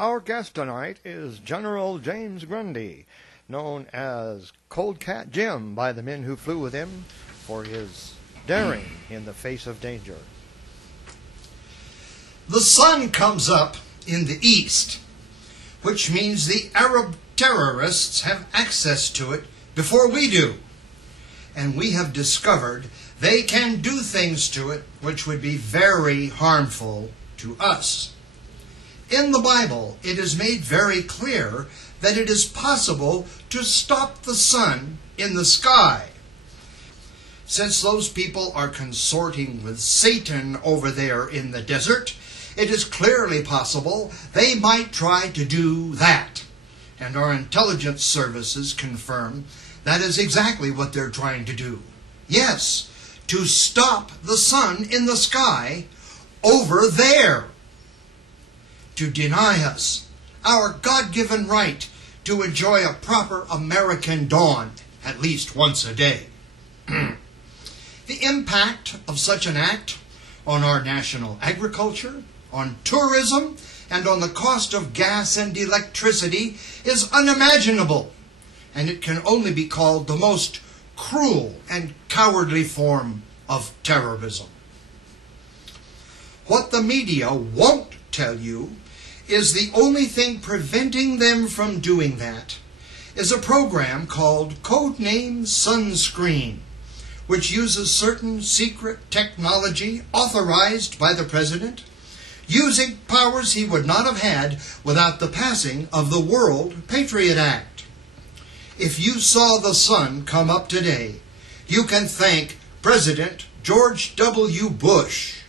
Our guest tonight is General James Grundy, known as Cold Cat Jim by the men who flew with him for his daring in the face of danger. The sun comes up in the east, which means the Arab terrorists have access to it before we do. And we have discovered they can do things to it which would be very harmful to us. In the Bible, it is made very clear that it is possible to stop the sun in the sky. Since those people are consorting with Satan over there in the desert, it is clearly possible they might try to do that. And our intelligence services confirm that is exactly what they're trying to do. Yes, to stop the sun in the sky over there. To deny us our God-given right to enjoy a proper American dawn at least once a day. The impact of such an act on our national agriculture, on tourism, and on the cost of gas and electricity is unimaginable, and it can only be called the most cruel and cowardly form of terrorism. What the media won't tell you is the only thing preventing them from doing that is a program called Codename Sunscreen, which uses certain secret technology authorized by the president, using powers he would not have had without the passing of the World Patriot Act. If you saw the sun come up today, you can thank President George W. Bush.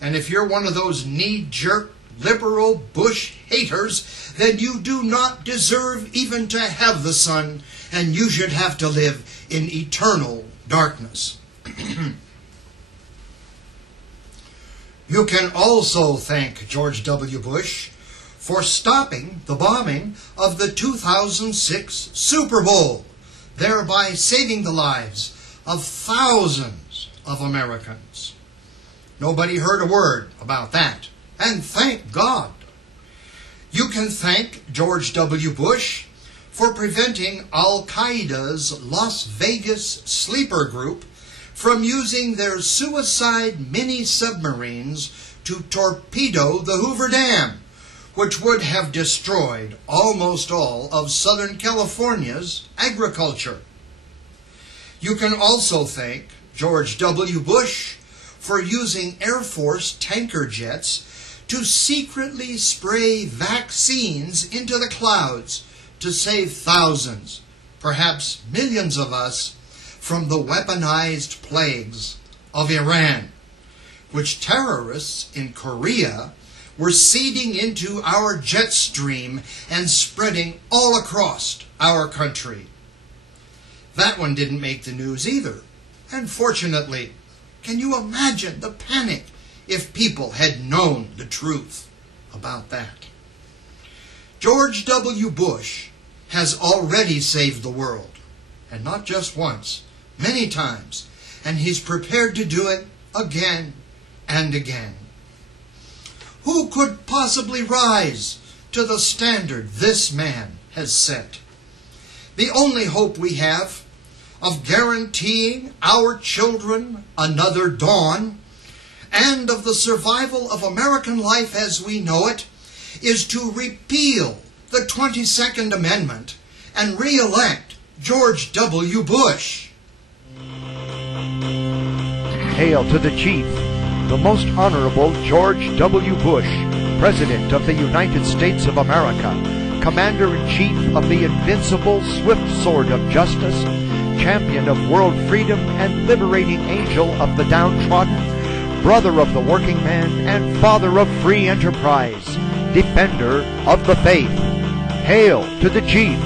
And if you're one of those knee-jerk liberal Bush haters, then you do not deserve even to have the sun, and you should have to live in eternal darkness. You can also thank George W. Bush for stopping the bombing of the 2006 Super Bowl, thereby saving the lives of thousands of Americans. Nobody heard a word about that, and thank God. You can thank George W. Bush for preventing Al-Qaeda's Las Vegas sleeper group from using their suicide mini-submarines to torpedo the Hoover Dam, which would have destroyed almost all of Southern California's agriculture. You can also thank George W. Bush for using Air Force tanker jets to secretly spray vaccines into the clouds to save thousands, perhaps millions of us, from the weaponized plagues of Iran, which terrorists in Korea were seeding into our jet stream and spreading all across our country. That one didn't make the news either. And fortunately, can you imagine the panic if people had known the truth about that? George W. Bush has already saved the world, and not just once, many times, and he's prepared to do it again and again. Who could possibly rise to the standard this man has set? The only hope we have of guaranteeing our children another dawn and of the survival of American life as we know it is to repeal the 22nd Amendment and re-elect George W. Bush. Hail to the Chief, the Most Honorable George W. Bush, President of the United States of America, Commander-in-Chief of the invincible swift sword of justice, champion of world freedom and liberating angel of the downtrodden, brother of the working man and father of free enterprise, defender of the faith. Hail to the Chief!